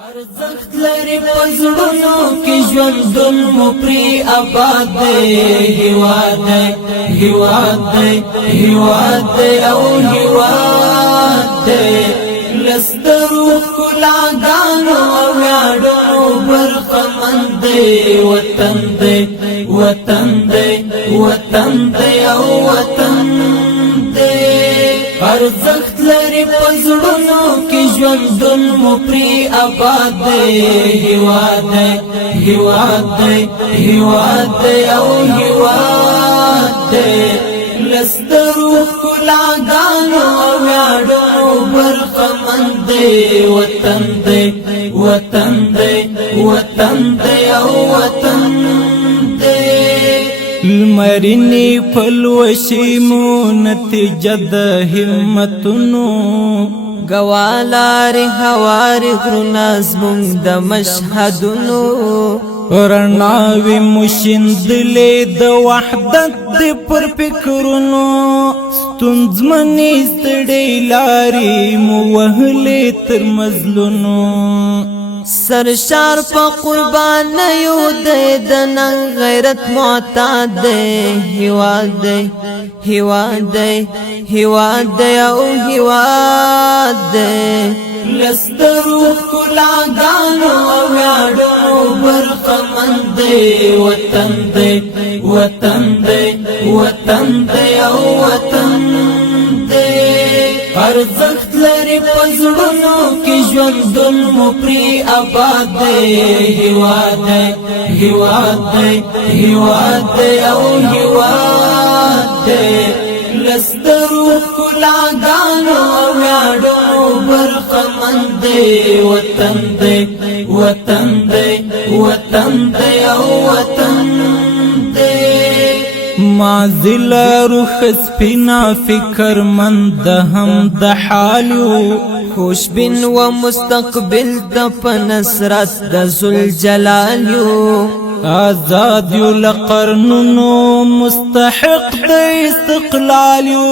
ارزخت لري پزړونو کې ژوندون مو پری آباد دی هیواد دی هیواد دی هیواد دی او هیواد دی لسترو کلاګانو ویاړو برخمند دی وطن دی وطن دی وطن دی او وطن دی ارزخت لري پزړونو کې ژوندون مو پری آباد دی هیواد دی هیواد دی هیواد دی او هیواد دی لسترو کلاګانو ویاړو برخمند دی وطن دی وطن دی وطن دی او وطن دی المرنی پلوشی مو نتیجه د همتونو گوالار هوار غرناز مونږ د مشهدونو رڼاوي مشندلې د وحدت د پر فکرونو ستونزمنې ستړې لارې مو وهلې تر مزلونو سرشار په قربان یو د نن غیرت معتاد دی هیواد دی هیواد دی هیواد دی او هیواد دی لسترو کلاګانو ویاړو برخمند دی وطن دی وطن دی وطن دی او وطن دی ارزخت لري پزړونو کې ژوندون مو پری آباد دی هیواد دی هیواد دی هیواد دی او هیواد دی لسترو کلاګانو ویاړو برخمند دی وطن دی وطن دی وطن دی او وطن دی مازل روح سپینا فکر مند هم د حالو خوشبین و مستقبل د پنصرت د ذوالجلال یو آزاد یو لقرنونو مستحق د استقلال یو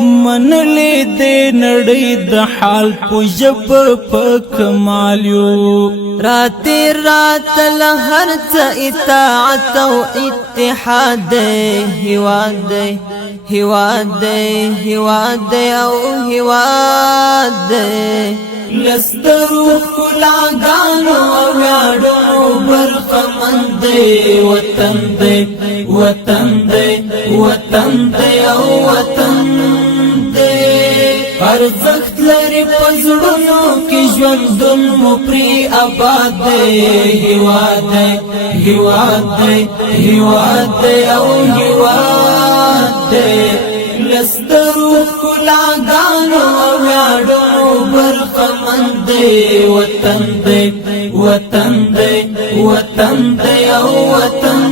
منلې د نړۍ د حال په ژب په کمال یو رات رات لهر څه اطاعت او اتحاد دی هیواد دی هیواد دی هیواد دی او هیواد دی لسترو کلاګانو ویاړو برخمند دی وطن دی وطن دی وطن دی او وطن دی ارزخت لري پزړونو کې ژوندون مو پری آباد دی هیواد دی هیواد دی هیواد دی او هیواد دی لسترو کلاګانو ویاړو برخمند دی وطن دی وطن دی وطن دی او وطن